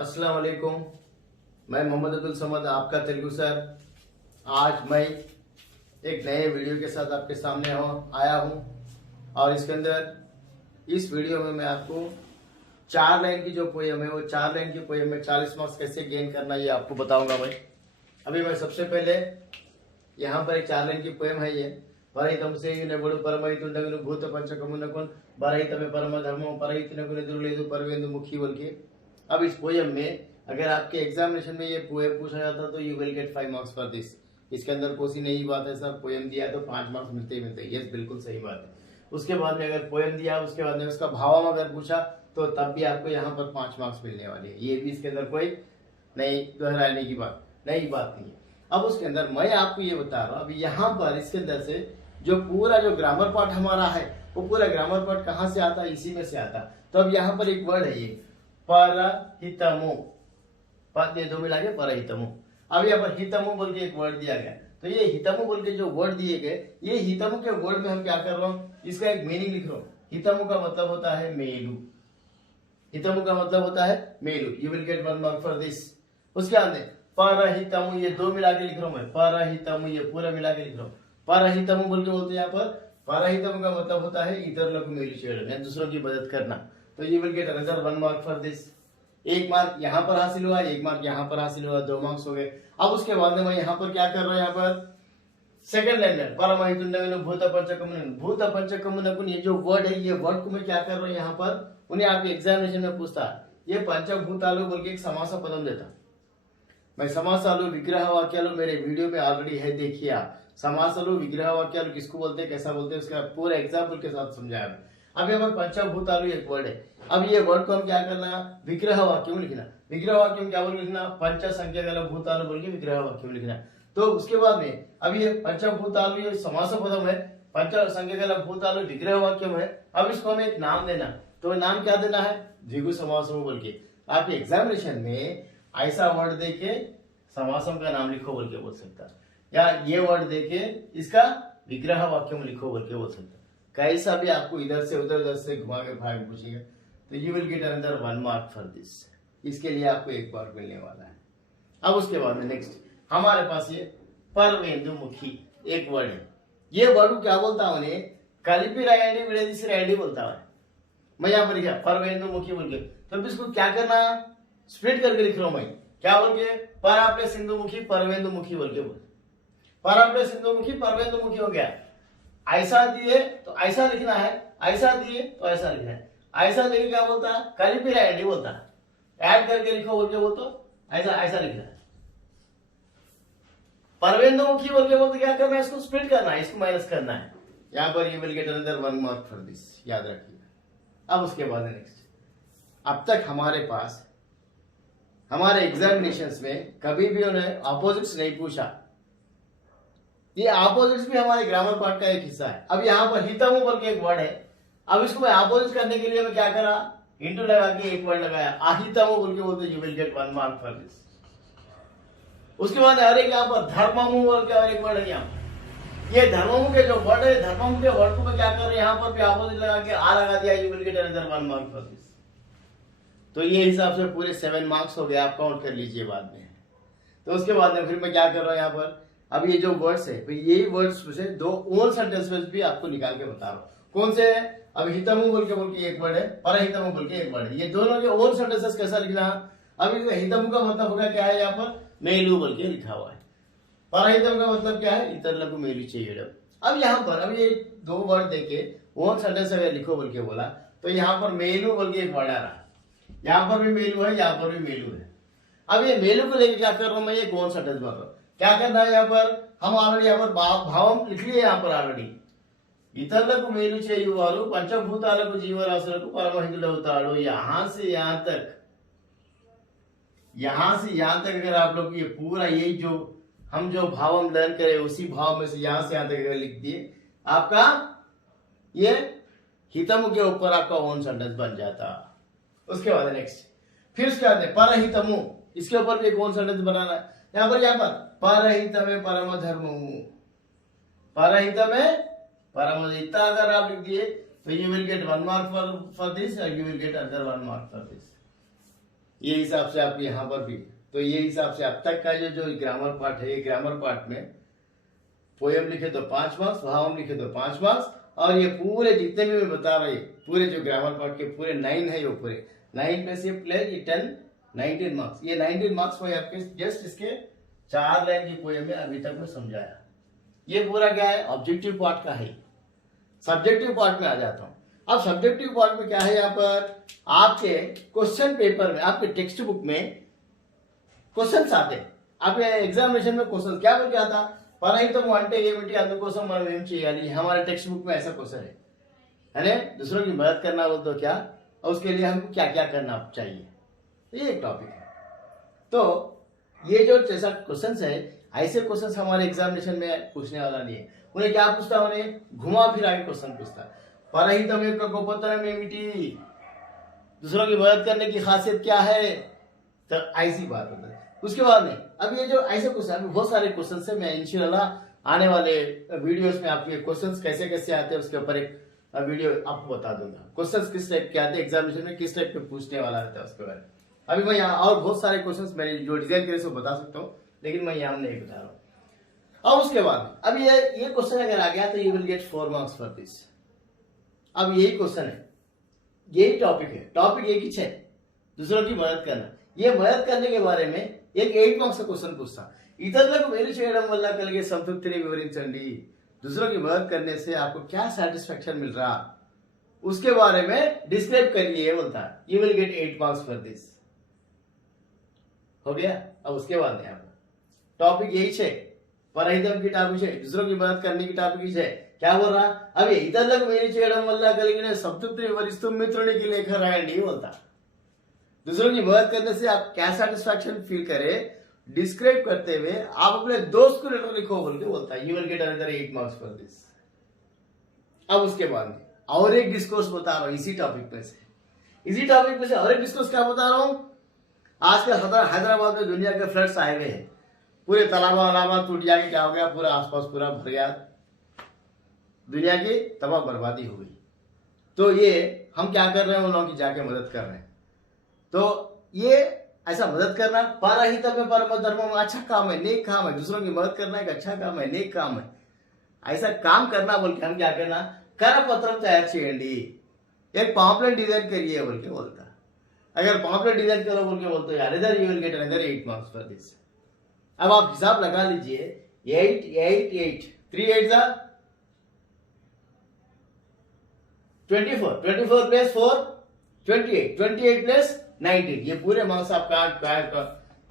अस्सलाम वालेकुम। मैं मोहम्मद अब्दुल समद, आपका तेलुगु सर। आज मैं एक नए वीडियो के साथ आपके सामने आया हूँ और इसके अंदर इस वीडियो में मैं आपको 4 लाइन की जो पोएम है वो 4 लाइन की पोएम में 40 मार्क्स कैसे गेन करना ये आपको बताऊंगा भाई। अभी मैं सबसे पहले यहाँ पर एक 4 लाइन की पोएम है ये। परहितम से नेबुడు परमहितुंडगनु भूत पंचकमुनकुन परहितमे परम धर्मो परहितनगुन दुर्लेदु परवेंदु मुखी बोल के। अब इस पोएम में अगर आपके एग्जामिनेशन में ये पोएम पूछा जाता तो you will gate 5 marks for this. इसके अंदर कोई नहीं बात है सर, पोएम दिया तो 5 मार्क्स मिलते ही मिलते हैं। यस, बिल्कुल सही बात है। उसके बाद में अगर पोएम दिया, उसके बाद में उसका भावम अगर पूछा तो तब भी आपको यहाँ पर 5 मार्क्स मिलने वाले हैं। ये भी इसके अंदर कोई नहीं दोहराने की बात नहीं है। अब उसके अंदर मैं आपको ये बता रहा हूँ, अभी यहाँ पर इसके अंदर से जो पूरा जो ग्रामर पार्ट हमारा है वो पूरा ग्रामर पार्ट कहाँ से आता है, इसी में से आता। तो अब यहाँ पर एक वर्ड है ये परहितमु, पद ये 2 मिला के परहितमु। अब यहाँ पर हितमु बोल के एक वर्ड दिया गया, तो ये हितमु बोल के जो वर्ड दिए गए, ये हितमु के वर्ड में हम क्या कर रहा हूँ, इसका एक मीनिंग लिख रहा हूँ। हितमु का मतलब होता है मेलू। हितमु का मतलब होता है मेलू। You will get 1 mark for this. उसके अंदर परहितमु ये 2 मिला के लिख रहा हूँ मैं। परहितमु ये पूरा मिला के लिख रहा हूँ। परहितमु बोल के बोलते हैं यहाँ पर। परहितमु का मतलब होता है इतरुలకు మేలు చేయడం, यानी दूसरों की मदद करना। तो you will get another 1 mark for this. 1 mark यहाँ पर हासिल हुआ, 1 मार्क यहाँ पर हासिल हुआ, 2 मार्क्स हो गए। अब उसके बाद में मैं यहाँ पर क्या कर रहा हूँ, यहाँ पर सेकंड लाइन में परमहितुंडगनु भूत पंचकमुन। भूत पंचकमुनकुन ये जो वर्ड है, ये वर्ड को मैं क्या कर रहा हूँ यहाँ पर, उन्हें आपके एग्जामिनेशन में पूछता ये पंचभूतालु बोल के एक समास पदम देता। मैं समासालु विग्रह वाक्यालु मेरे वीडियो में ऑलरेडी है, देखिए आप। समासालु विग्रह वाक्यालु किसको बोलते हैं, कैसा बोलते हैं, उसका पूरा एग्जाम्पल के साथ समझाया। अब यहाँ पर पंचभूतालु एक वर्ड है। अब ये वर्ड को हम क्या करना, विग्रह वाक्य में लिखना। विग्रह वाक्य में क्या बोल लिखना, पंच संख्या गल भूतालु बोल के विग्रह वाक्य में लिखना। तो उसके बाद में अब ये पंचभूतालु ये समास पदम है, पंच संख्या गल भूतालु विग्रह वाक्य में। अब इसको हमें एक नाम देना, तो नाम क्या देना है, द्विगु समासम बोल के। आपके एग्जामिनेशन में ऐसा वर्ड देके समासम का नाम लिखो बोल के बोल सकता, या ये वर्ड देके इसका विग्रह वाक्य में लिखो बोल के बोल सकता। कैसा भी आपको इधर से उधर से घुमा के फाइव पूछेगा तो you will get another 1 mark for this. इसके लिए आपको 1 मार्क मिलने वाला है। अब उसके बाद में नेक्स्ट हमारे पास ये परवेंदुमुखी एक वर्ड है। ये वर्ड क्या बोलता हूं, उन्हें कलिपी रायंडी विड़ेदिसी रायंडी बोलता है। मैं यहाँ पर लिखा परवेंदुमुखी बोल के, तो इसको क्या करना, स्प्लिट करके लिख रहा हूं मैं। क्या बोल के, परा प्लस सिंधुमुखी परवेंदुमुखी बोल के बोल। परा प्लस सिंधुमुखी परवेंदुमुखी हो गया। ऐसा दिए तो ऐसा लिखना है, ऐसा दिए तो ऐसा लिखना है। ऐसा देके क्या बोलता है, कलिपी रायंडी बोलता है। ऐड करके लिखो बोल के बोल, तो ऐसा ऐसा लिखना है। परवेंदुमुखी बोल के बोलते क्या करना है, इसको स्प्लिट करना है, इसको माइनस करना है। यहाँ पर you will get another 1 mark for this, याद रखिएगा। अब उसके बाद नेक्स्ट, अब तक हमारे पास हमारे एग्जामिनेशंस में कभी भी उन्हें अपोजिट्स नहीं पूछा। ये अपोजिट्स भी हमारे ग्रामर पार्ट का एक हिस्सा है। अब यहाँ पर हितमु बोल के एक वर्ड है। अब इसको मैं अपोजिट करने के लिए मैं क्या करा, इंटू लगा के एक वर्ड लगाया, अहितमु बोल के बोलते you will get 1 mark for this. उसके बाद हर एक यहाँ पर धर्ममु बोल के और एक वर्ड है यहाँ। ये धर्ममु के जो वर्ड है, धर्ममु के वर्ड को मैं क्या कर रहा हूँ, यहाँ पर भी अपोजिट लगा के आ लगा दिया, you will get another 1 mark for this. तो ये हिसाब से पूरे 7 मार्क्स हो गए, आप काउंट कर लीजिए बाद में। तो उसके बाद में फिर मैं क्या कर रहा हूँ यहाँ पर, अब ये जो वर्ड्स है यही वर्ड्स में से 2 ओन सेंटेंस में भी आपको निकाल के बता रहा हूँ। कौन से है, अब हितमु बोल के एक वर्ड है, परहितमु बोल के एक वर्ड है। ये दोनों के ओन सेंटेंसेस कैसा लिखना है। अब हितमु का मतलब होगा क्या है, यहाँ पर मेलू बोल के लिखा हुआ है। परहितमु का मतलब क्या है, इतरुలకు మేలు చేయడం। अब यहाँ पर अब ये 2 वर्ड देके ओन सेंटेंस अगर लिखो बोल के बोला, तो यहाँ पर मेलू बोल के एक वर्ड आ रहा है। यहाँ पर भी मेलू है, यहाँ पर भी मेलू है। अब ये मेलू को लेके क्या कर रहा हूं मैं, ये कौन सा टेंस भर रहा हूं। क्या करना है, यहाँ पर हम ऑलरेडी यहाँ पर भावम लिख लिए। यहाँ पर ऑलरेडी इतरुలకు మేలు చేయువారు పంచభూతాలకు జీవరాశులకు परमहितुడవుతాడు। यहाँ से यहाँ तक अगर आप लोग ये पूरा यही जो हम जो भावम लर्न करे उसी भाव में से यहाँ से यहाँ तक अगर लिख दिए, आपका ये हितमु के ऊपर आपका ओन सेंटेंस बन जाता। उसके बाद नेक्स्ट फिर उसके बाद परहितमु, इसके ऊपर भी कौन सेंटेंस बनाना है। यहाँ पर परहितमे परम धर्ममु, परहितमे परम, इतना अगर आप लिख दिए तो you will get 1 mark for this और you will get another 1 mark for this. ये हिसाब से आप यहाँ पर भी, तो ये हिसाब से अब तक का जो ग्रामर पार्ट है, ये ग्रामर पार्ट में पोएम लिखे तो 5 मार्क्स, भावम लिखे तो 5 मार्क्स, और ये पूरे जितने भी मैं बता रही पूरे जो ग्रामर पार्ट के पूरे 9 है, ये पूरे 9 में से प्लस ये 10 19 मार्क्स, ये 19 मार्क्स में आपके जस्ट इसके 4 लाइन की पोएम में अभी तक मैं समझाया। ये पूरा क्या है, ऑब्जेक्टिव पार्ट का है। सब्जेक्टिव पार्ट में आ जाता हूं। अब सब्जेक्टिव पार्ट में क्या है, यहाँ पर आपके क्वेश्चन पेपर में, आपके टेक्स्ट बुक में क्वेश्चन आते हैं। आपके एग्जामिनेशन में क्वेश्चन क्या बोल गया था, పరహితం అంటే ఏమిటి, అందుకోసం మనం ఏం చేయాలి, हमारे टेक्स्ट बुक में ऐसा क्वेश्चन है दूसरों की मदद करना हो तो क्या, और उसके लिए हमको क्या क्या करना चाहिए, ये एक टॉपिक है। तो ये जो जैसा क्वेश्चन है, ऐसे क्वेश्चन हमारे एग्जामिनेशन में पूछने वाला नहीं है। उन्हें क्या पूछता, उन्हें घुमा फिरा के क्वेश्चन पूछता, పరహితం యొక్క గొప్పతనం ఏమిటి, दूसरों की मदद करने की खासियत क्या है, तो ऐसी बात होता है। उसके बाद में अब ये जो ऐसे क्वेश्चन, बहुत सारे क्वेश्चन है, मैं इंशाल्लाह आने वाले वीडियोस में आपके क्वेश्चंस कैसे कैसे आते हैं उसके ऊपर एक वीडियो आपको बता दूंगा। क्वेश्चंस किस टाइप के आते हैं एग्जामिनेशन में, किस टाइप के पूछने वाला रहता है उसके बारे में। अभी मैं यहाँ और बहुत सारे क्वेश्चंस मैंने जो डिजाइन करे सो बता सकता हूँ, लेकिन मैं यहाँ नहीं बता रहा हूँ। और उसके बाद अब ये क्वेश्चन अगर आ गया तो you will gate 4 marks for this. अब यही क्वेश्चन है, यही टॉपिक है, टॉपिक एक ही है, दूसरों की मदद करना। ये मदद करने के बारे में एक 8 మార్క్స్ का क्वेश्चन पूछता, ఇతరులకు మేలు చేయడం వల్ల కలిగే సంతృప్తిని వివరించండి, दूसरों की मदद करने से आपको क्या सेटिस्फेक्शन मिल रहा, उसके बारे में डिस्क्राइब करिए बोलता है। You will gate 8 marks for this. हो गया। अब उसके बाद में आपको टॉपिक यही है, పరహితం की टॉपिक है, दूसरों की मदद करने की टॉपिक है। क्या बोल रहा, अभी ఇతరులకు మేలు చేయడం వల్ల కలిగిన సంతృప్తిని వివరిస్తూ మిత్రునికి లేఖ రాయండి बोलता। दूसरों की मदद करने से आप क्या सेटिस्फैक्शन फील करें, डिस्क्राइब करते हुए आप अपने दोस्त को लेटर लिखो बोल के बोलता है। You will get another 8 marks for this. अब उसके बाद में और एक डिस्कोर्स बता रहा हूं इसी टॉपिक में से, इसी टॉपिक में से और एक डिस्कोर्स क्या बता रहा हूं। आजकल हैदराबाद में दुनिया के फ्लड्स आए हुए हैं, पूरे तालाब टूट गया, क्या हो गया, पूरा आसपास पूरा भर गया, दुनिया की तबाह बर्बादी हो गई। तो ये हम क्या कर रहे हैं, उन लोगों की जाके मदद कर रहे हैं। तो ये ऐसा मदद करना పరహితం में परम धर्म में अच्छा काम है, नेक काम है, दूसरों की मदद करना एक अच्छा काम है, नेक काम है। ऐसा काम करना बोल के हम क्या करना, करपत्रम तैयार చేయండి, एक पॉम्पलेट डिजाइन करिए बोल के बोलता। अगर पॉम्पलेट डिजाइन करो बोल के बोलते यार, इधर you will get another 8 marks for this. अब आप हिसाब लगा लीजिए, 8 8 8 3 8 जा 24 24 प्लस 4 28 28 प्लस 19, ये पूरे मार्क्स आपका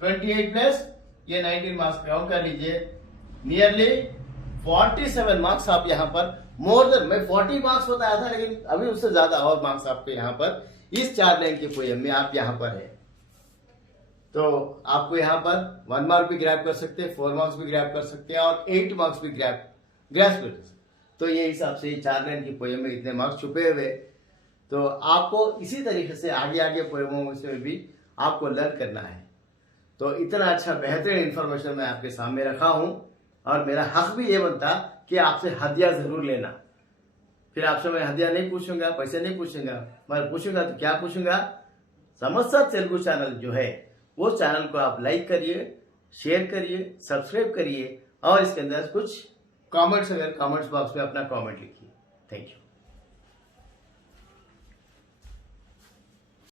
28 प्लस ये 19 मार्क्स काउंट कर लीजिए, नियरली 47 मार्क्स आप यहाँ पर, मोर देन, मैं 40 मार्क्स बताया था लेकिन अभी उससे ज्यादा और मार्क्स आपके यहाँ पर इस 4 लाइन की पोएम में आप यहाँ पर है। तो आपको यहाँ पर 1 मार्क भी ग्रैब कर सकते हैं, 4 मार्क्स भी ग्रैब कर सकते हैं और 8 मार्क्स भी ग्रैब कर सकते हैं। तो ये हिसाब से 4 लाइन की पोएम में इतने मार्क्स छुपे हुए, तो आपको इसी तरीके से आगे आगे पोएमों से भी आपको लर्न करना है। तो इतना अच्छा बेहतरीन इंफॉर्मेशन मैं आपके सामने रखा हूं, और मेरा हक भी ये बनता कि आपसे हदिया जरूर लेना। फिर आपसे मैं हदिया नहीं पूछूंगा, पैसे नहीं पूछूंगा, मैं पूछूंगा तो क्या पूछूंगा, समस्या तेलुगु चैनल जो है वो चैनल को आप लाइक करिए, शेयर करिए, सब्सक्राइब करिए, और इसके अंदर कुछ कमेंट्स, अगर कमेंट्स बॉक्स में अपना कमेंट लिखिए। Thank you.